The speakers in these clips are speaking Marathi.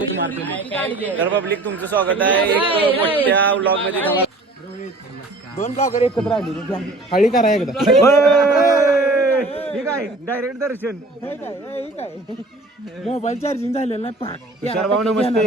तर पब्लिक तुमचं स्वागत आहे एक मोठ्या व्लॉग मध्ये. दोन ब्लॉगर एकत्र आले हळी करा एकदा. ठीक आहे डायरेक्ट दर्शन. मोबाईल चार्जिंग झालेलं नाही पाक. तुषार भाऊ नमस्ते.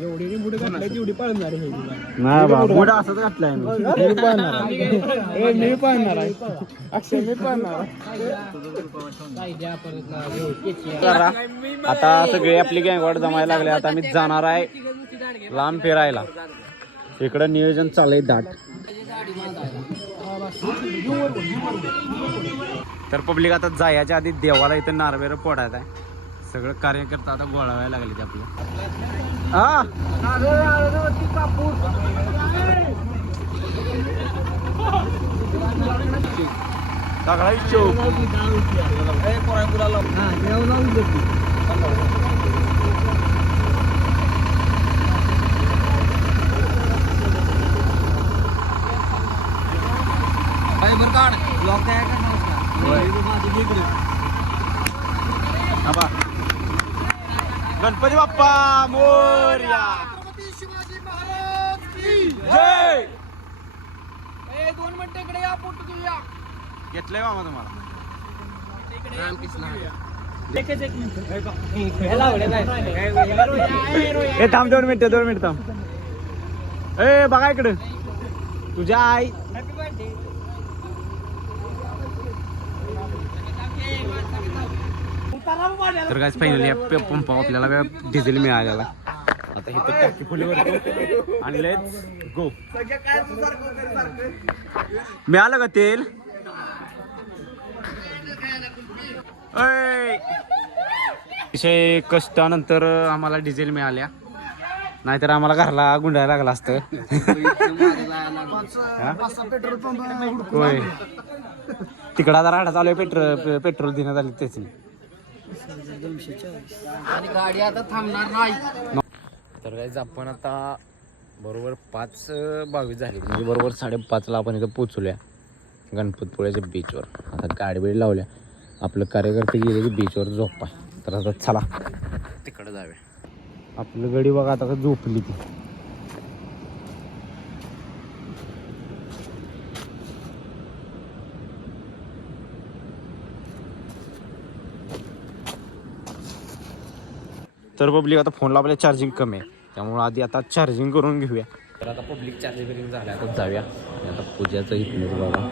एवढी बुड घातलाय तेवढी पळणार आहे. नाही बा बुड असंच घातलाय मी पळणार आहे. मी पळणार आहे. अक्षय मी पळणार. आता सगळे आपली गँगवाड जमायला लागले. आता मी जाणार आहे लांब फिरायला. इकडं नियोजन चाललंय दाट. तर पब्लिक आता जायच्या आधी देवाला इथं नारळेर फोडायचं आहे. सगळं कार्यकर्ता आता गोळावायला लागले ते आपलं. हा सगळा हिशोब. गणपती बाप्पा मोरया. जय. 2 मिनिटं इकडे या. फोटो घेऊया. घेतलंय मामा तुम्हाला. हे थांब 2 मिनिटं थांब. ए बघा इकडं तुझ्या आई. तर काय फायनली पंप आपल्याला डिझेल मिळालेला. आता इथं टाकी फुलीवर आणि लेट्स गो. मिळालं का तेल. अतिशय कष्टानंतर आम्हाला डिझेल मिळाल्या. नाहीतर आम्हाला घरला गुंडायला लागला असतं. होय तिकडं आता राडा चालू आहे. पेट्रोल देण्यात आले त्याची. आणि गाडी आता थांबणार नाही. तर गाईज आपण आता बरोबर 5:22 झाली. म्हणजे बरोबर 5:30ला आपण इथं पोचूया गणपतपुळ्याच्या बीचवर. आता गाडी बिडी लावल्या. आपलं कार्यकर्ते गेले की बीचवर झोपा. तर आता चला तिकडं जाऊया. आपलं गडी बघा आता झोपली ती. तर पब्लिक आता फोनला आपल्या चार्जिंग कमी आहे. त्यामुळे आधी आता चार्जिंग करून घेऊया. तर आता पब्लिक चार्जिंग झालं. आता जाऊया. आणि आता पूजाचं इथं बघा.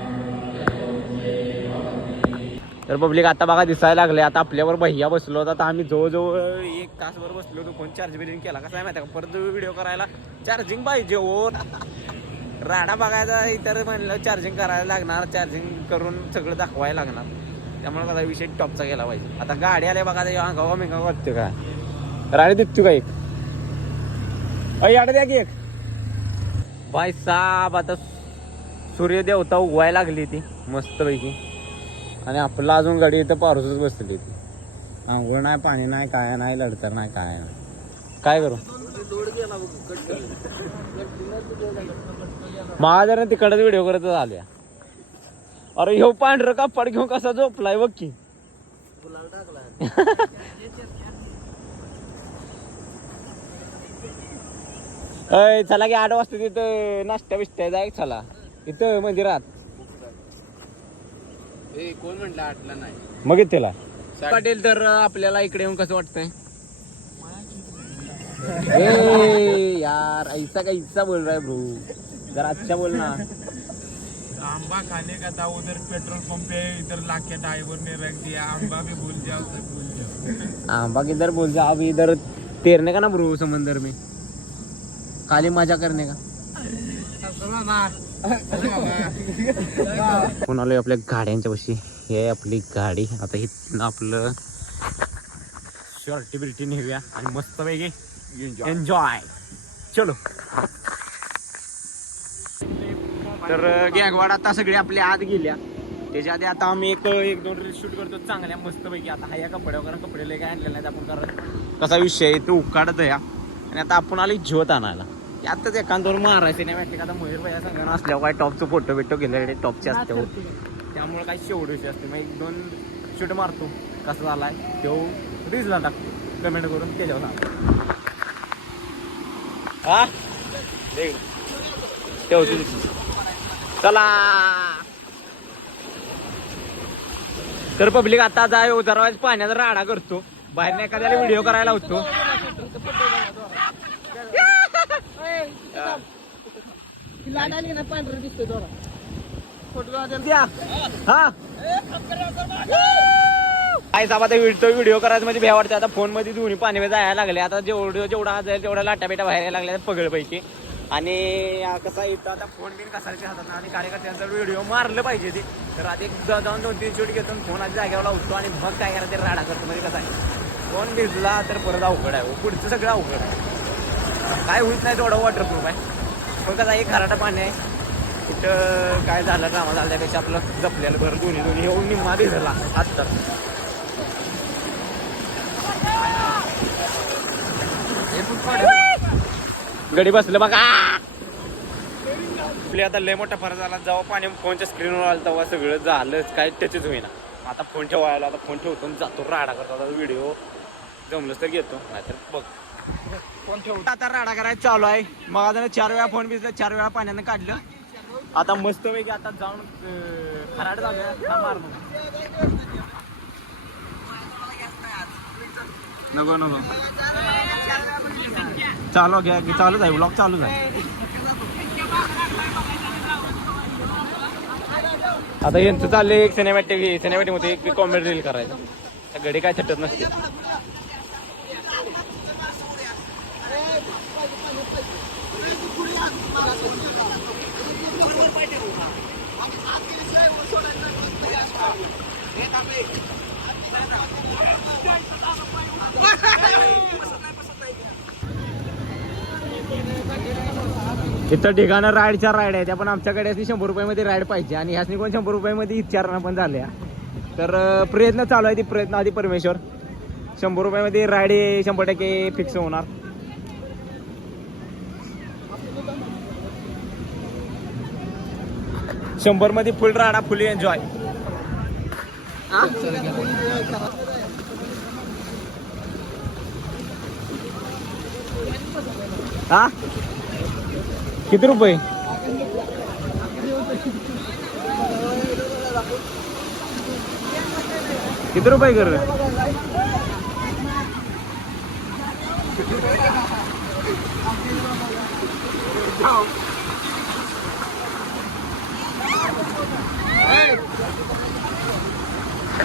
तर पब्लिक आता बघा दिसायला लागले. आता आपल्यावर भैया बसलो होता. आता आम्ही जवळजवळ 1 तासभर बसलो होतो. कोण चार्ज बिलिंग केला कसं आहे माहिती आहे का. परत व्हिडिओ करायला चार्जिंग पाहिजे. हो राडा बघायचा इतर म्हणलं चार्जिंग करायला लागणार. चार्जिंग करून सगळं दाखवायला लागणार. त्यामुळे कसा विषय टॉपचा गेला पाहिजे. आता गाडी आल्या बघा. अंगावा मेंगा वाटते का राडी देतो का एक. आड द्या की एक. बाय साब आता सूर्य देवता उगवायला लागली ती मस्त पैकी. आणि आपलं अजून गाडी इथं पारूसच बसली ती. आंघोळ नाही पाणी नाही काय नाही लढतर नाही काय नाही. काय करू महाजर तिकडच व्हिडिओ करत आल्या. अरे ह्यो पांढरं कापड घेऊन कसा झोपलाय बघ की. चला की 8 वाजता तिथं नाश्ता बिष्टा जाय. चला इथं मंदिरात. कोण म्हटलं 8ला नाही मग त्याला पाटील. तर आपल्याला इकडे येऊन कसं वाटतंय. यार ऐसा का ऐसा बोल रहा है ब्रो. जरा अच्छा बोल ना. आंबा खाने का था उधर पेट्रोल पंप पे. इधर लाके ड्राइवर ने रख दिया. आंबा भी भूल जाओ सब भूल जाओ. आंबा किधर बोल जाओ. अब इधर तैरने का ना ब्रो समंदर में. खाली मजा करने का. कोण आलोय आपल्या गाड्यांच्या पाशी. हे आपली गाडी. आता ही आपलं शॉर्टी बिर्टी नेऊया आणि मस्त पैकी एन्जॉय. चलो. तर गँगवाड आता सगळे आपल्या आत गेल्या. त्याच्या आधी आता आम्ही एक 2 रील शूट करतो चांगल्या मस्त पैकी. आता हा या कपड्यावर कारण कपडे लय काय आणलेले नाहीत आपण. कारण कसा विषय आहे तो उकाडत या. आणि आता आपण आलो ज्योत आणायला. आताच एखादं मारायचे नाही माहिती का. आता मयूर भैया संघ असल्यावर काय टॉपचं फोटो बिटो गेल्याकडे टॉपचे असते. त्यामुळे काही शेवट विषय असते. मग 1-2 शूट मारतो कसा झालाय तो रील्सला टाकतो कमेंट करून त्याच्यावर सांग हा ठेवतो चला. तर पब्लिक आता जाय दरवाज पाण्याचा राडा करतो बाहेर एखाद्याला व्हिडिओ करायला होतो. काय साबा व्हिडिओ करायचं म्हणजे भ्या वाटतं. आता फोन मध्ये दोन्ही पाणी जायला लागले. आता जेवढा जाईल तेवढा लाटा बिटा बाहेर यायला लागल्या पगडपैकी. आणि कसा येतं आता फोन बिन कसायचे हातात आणि कार्यकर्त्यांचा व्हिडिओ मारलं पाहिजे ते. तर आधी जाऊन 2-3 शूट घेतो फोन आधी जागेवर लावतो आणि मग काय करायचं राडा करतो. म्हणजे कसं आहे फोन भिजला तर परत अवघड आहे. पुढचं सगळं अवघड आहे. काय होत नाही तेवढं वॉटरप्रूफ आहे. पण कसं एक खराटा पाणी आहे कुठं काय झालं कामा झालं त्यापेक्षा आपलं जपलेलं बरं. दोन्ही येऊन निम्मा भिजला हात तर गडी बसलं बघा. आपली आता लय मोठा फरक झाला. जेव्हा पाणी फोनच्या स्क्रीनवर आलं तेव्हा सगळं झालंच काय टचच होईना. आता फोन ठेवायला आता फोन ठेवतो जातो राडा करतो. आता व्हिडिओ जमलंच तर घेतो नाहीतर बघ फोन ठेवतो. आता राडा करायला चालू आहे. मग आता 4 वेळा फोन भिजला 4 वेळा पाण्यानं काढलं. आता मस्त वेगळी आता जाऊन खराड जाऊया मारतो. नको नको चालू घ्या की चालूच आहे ब्लॉग चालूच आहे. आता यांचं चाललंय एक सिनेमॅटिक मध्ये एक कॉमेडी रील करायचं. त्या घडी काय छटत नसते. इथं ठिकाणं राईडच्या राईड आहे त्या पण आमच्याकडे 100 रुपयामध्ये राईड पाहिजे आणि ह्यासनी कोण 100 रुपयामध्ये विचारणं पण झाल्या. तर प्रयत्न चालू आहे. ती प्रयत्न आधी परमेश्वर 100 रुपयामध्ये राईड 100% फिक्स होणार. शंभर मध्ये फुल राडा फुल एन्जॉय. हा किती रुपये किती रुपये कर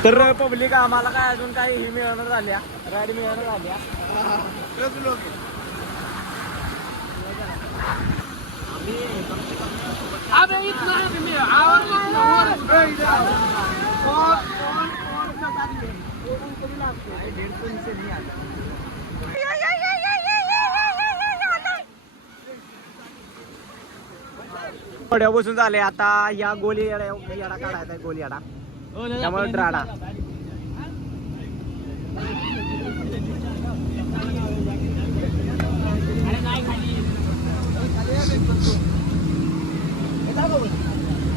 तर पब्लिक आम्हाला काय अजून काही ही मिळणार झाल्या राईड मिळणार झाल्या. थोड्या बसून झाले. आता या गोली याडा काढायचा गोली याडा त्यामुळे राडा.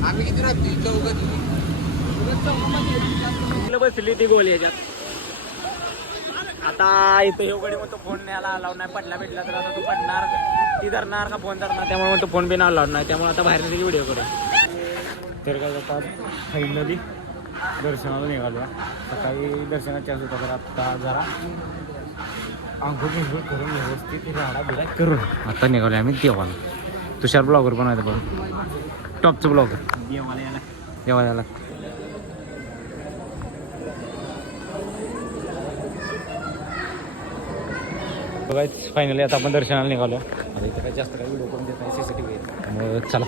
आम्ही किती बसली ती गोली याच्यात. आता इथं हे गडी म्हणतो फोन न्यायला अलाउड नाही. पडला भेटला तर आता तू पडणार ती धरणार का फोन धरणार त्यामुळे म्हणतो फोन बिन अलाउड नाही. त्यामुळे आता बाहेर त्याची व्हिडिओ करूया. तर काय जातात फायनली दर्शनाला निघालो. सकाळी दर्शनाची असं होता तर आत्ता जरा आंघोळ बिंघोळ करून व्यवस्थित राडा बिडा करून आता निघालो आम्ही देवाला. तुषार ब्लॉगर पण आहे बघ टॉपचं ब्लॉगर. देवाला यायला बघायच. फायनली आता आपण दर्शनाला निघालो. आता इथं काही जास्त काही व्हिडिओ करून देत नाही CCTV आहे त्यामुळे चला.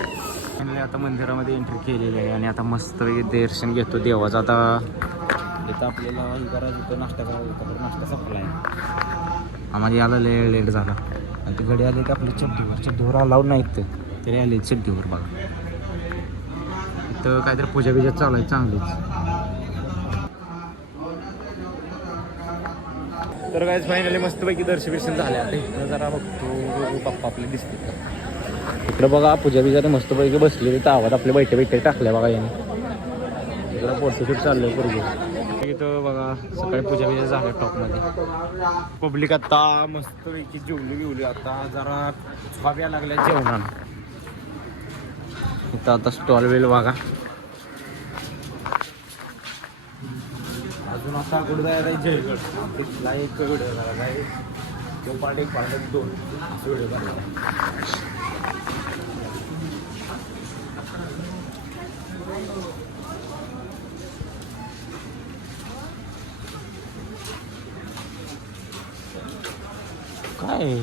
फायनली आता मंदिरामध्ये एंट्री केलेली आहे आणि आता मस्त दर्शन घेतो देवाचं. आता इथं आपल्याला हे करायचं होतं नाश्ता करायचा होता नाश्ता संपला आहे. आम्हाला याला लेट झाला आणि ती गडी आली की आपली चड्डीवर अलाउड नाहीत तरी आले चड्डीवर बघा. इथं काहीतरी पूजा बिजा चालू आहे चांगलीच. तर काय फायनली मस्तपैकी दर्शन झाले. आता इथं जरा बघतो पप्पा आपले दिसते इकडं बघा पूजा बिजा तर मस्तपैकी बसले. तिथं आवाज आपले बैठे टाकल्या बघा याने. जरा फोटोशूट चाललंय पूर्वी इथं बघा सकाळी पूजा बिजा झाल्या टॉपमध्ये. पब्लिक आता मस्त पैकी जेवली आता जरा छाव्या लागल्या जेवणाला. इथं आता स्टॉल वेल बघा. अजून आता कुठं जायला जयगड तिथला एक व्हिडिओ झाला आहे. तो पार्ट एक पार्ट 2 असं व्हिडिओ झाला. काय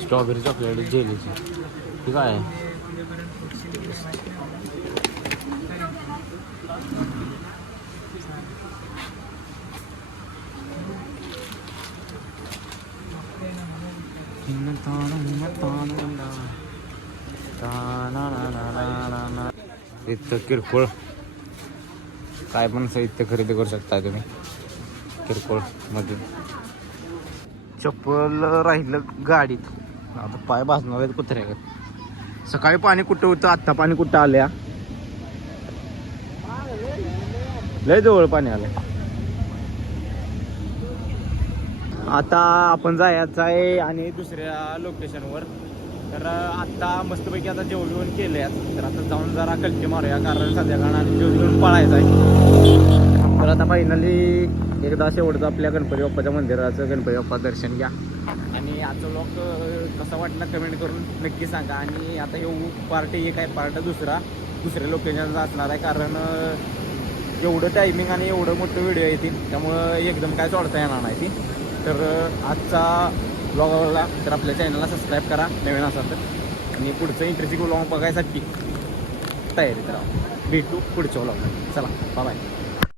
स्ट्रॉबेरी चॉकलेट जेलीची ठीक आहे. इथं किरकोळ काय पण साहित्य खरेदी करू शकता तुम्ही किरकोळ मध्ये. चप्पल राहिलं गाडीत. आता पाय भाजणार आहेत कुत्र्या. सकाळी पाणी कुठं होतं आत्ता पाणी कुठं आल्या. लय जवळ पाणी आलंय. आता आपण जायचं आहे आणि दुसऱ्या लोकेशनवर. तर आत्ता मस्तपैकी आता जेवण केले तर आता जाऊन जरा कल्टी मारूया कारण संध्याकाळ आणि जेवण पळायचं आहे. तर आता फायनली एकदा शेवटचं आपल्या गणपती बाप्पाच्या मंदिराचं गणपती बाप्पा दर्शन घ्या. आणि आजचं व्लॉग कसा वाटला कमेंट करून नक्की सांगा. आणि आता हे पार्ट एक आहे. पार्ट दुसऱ्या लोकेशनचा असणार आहे कारण एवढं टायमिंग आणि एवढं मोठं व्हिडिओ येतील त्यामुळं एकदम काय सोडता येणार नाही ती. तर आजचा व्लॉग आवडला तर आपल्या चॅनलला सबस्क्राईब करा नवीन असाल तर. आणि पुढचं इंटरेस्टिंग व्लॉग बघायसाठी तयारीत राहा. भेटू पुढच्या व्लॉगला. चला बाय.